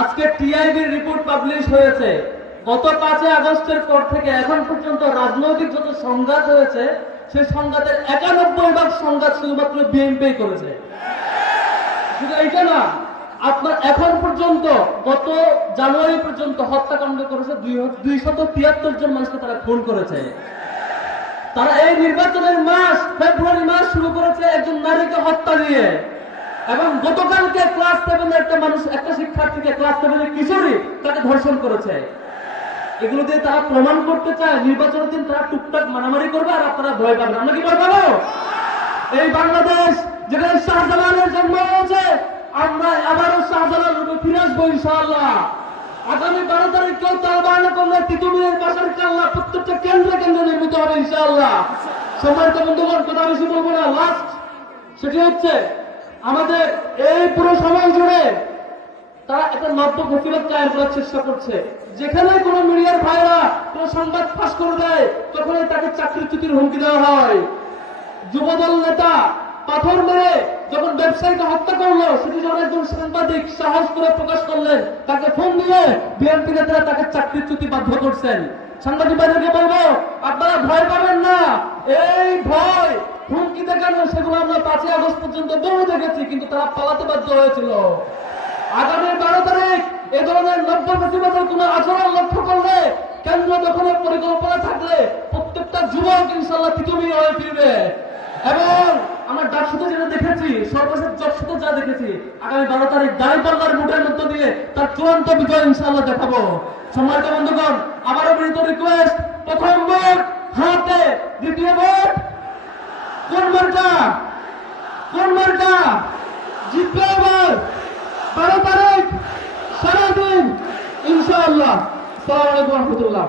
আজকে টিআইবির report publish হয়েছে। গত 5 আগস্টের পর থেকে এখন পর্যন্ত রাজনৈতিক যত সংঘাত হয়েছে সেই সংঘাতের 91% সংঘাত শুধুমাত্র বিএনপি করেছে। শুধু এইটা না, আপনার এখন পর্যন্ত গত জানুয়ারি পর্যন্ত হত্যাকাণ্ড করেছে 273 জন মানুষকে তারা খুন করেছে। তারা এই নির্বাচনের মাস ফেব্রুয়ারি মাস শুরু করেছে একজন নারীকে হত্যা দিয়ে, এবং গতকালকে ক্লাস 7 একটা শিক্ষার্থীকে ক্লাস 7 কিশোরী তাকে ধর্ষণ করেছে। এগুলো দিয়ে তারা প্রমাণ করতে চায় নির্বাচনের দিন তারা টুকটাক মারামারি করবে আর আপনারা ভয় পাবেন। আমরা কি ভয় পাবো? এই বাংলাদেশ যেখানে শাহজালালের জন্ম হয়েছে, আমরা আবারও শাহজালাল রূপে ফিরে আসবো ইনশাআল্লাহ। আগামী 12 তারিখ কেউ তার বাহানা করলে তিতুমিরের বাসার কাল্লা প্রত্যেকটা কেন্দ্রে কেন্দ্রে নির্মিত হবে ইনশাআল্লাহ। সম্মানিত বন্ধুগণ, কথা বেশি বলবো না, লাস্ট সেটি হচ্ছে আমাদের এই পুরো সময় জুড়ে তারা একটা নব্য প্রতিবাদ কায়েম করার চেষ্টা করছে। যেখানে কোনো মিডিয়ার ভাইরা কোনো সংবাদ ফাঁস করে দেয় তখনই তাকে চাকরিচ্যুতির হুমকি দেওয়া হয়। যুবদল নেতা পাথর মেরে যখন ব্যবসায়ীকে হত্যা করলো, সেটি যখন একজন সাংবাদিক সাহস করে প্রকাশ করলেন, তাকে ফোন দিয়ে বিএনপি নেতারা তাকে চাকরিচ্যুতি বাধ্য করছেন। সাংবাদিক ভাইদেরকে বলবো, আপনারা ভয় পাবেন না। এই ভয় হুমকি দেখানো সেগুলো আমরা 5 আগস্ট পর্যন্ত বহু দেখেছি, কিন্তু তারা পালাতে বাধ্য হয়েছিল। আগামী 12 তারিখ এ ধরনের নব্য প্রতিবাদের কোন আচরণ লক্ষ্য করলে, কেন্দ্র দখলের পরিকল্পনা থাকলে প্রত্যেকটা যুবক ইনশাআল্লাহ তিতুমির হয়ে ফিরবে। এবং আমরা ডাকসুতে যেটা দেখেছি, সর্বশেষ জকসুতে যা দেখেছি, আগামী 12 তারিখ দাঁড়িপাল্লার ভোটের মধ্য দিয়ে তার চূড়ান্ত বিজয় ইনশাআল্লাহ দেখাবো। সম্মানিত বন্ধুগণ, আবারও বিনীত রিকোয়েস্ট, প্রথম ভোট হাতে, দ্বিতীয় ভোট কোন মার্কা? কোন মার্কা জিতবে এবার? 12 তারিখ সারাদিন ইনশাআল্লাহ। আসসালামু আলাইকুম ওয়া রাহমাতুল্লাহ।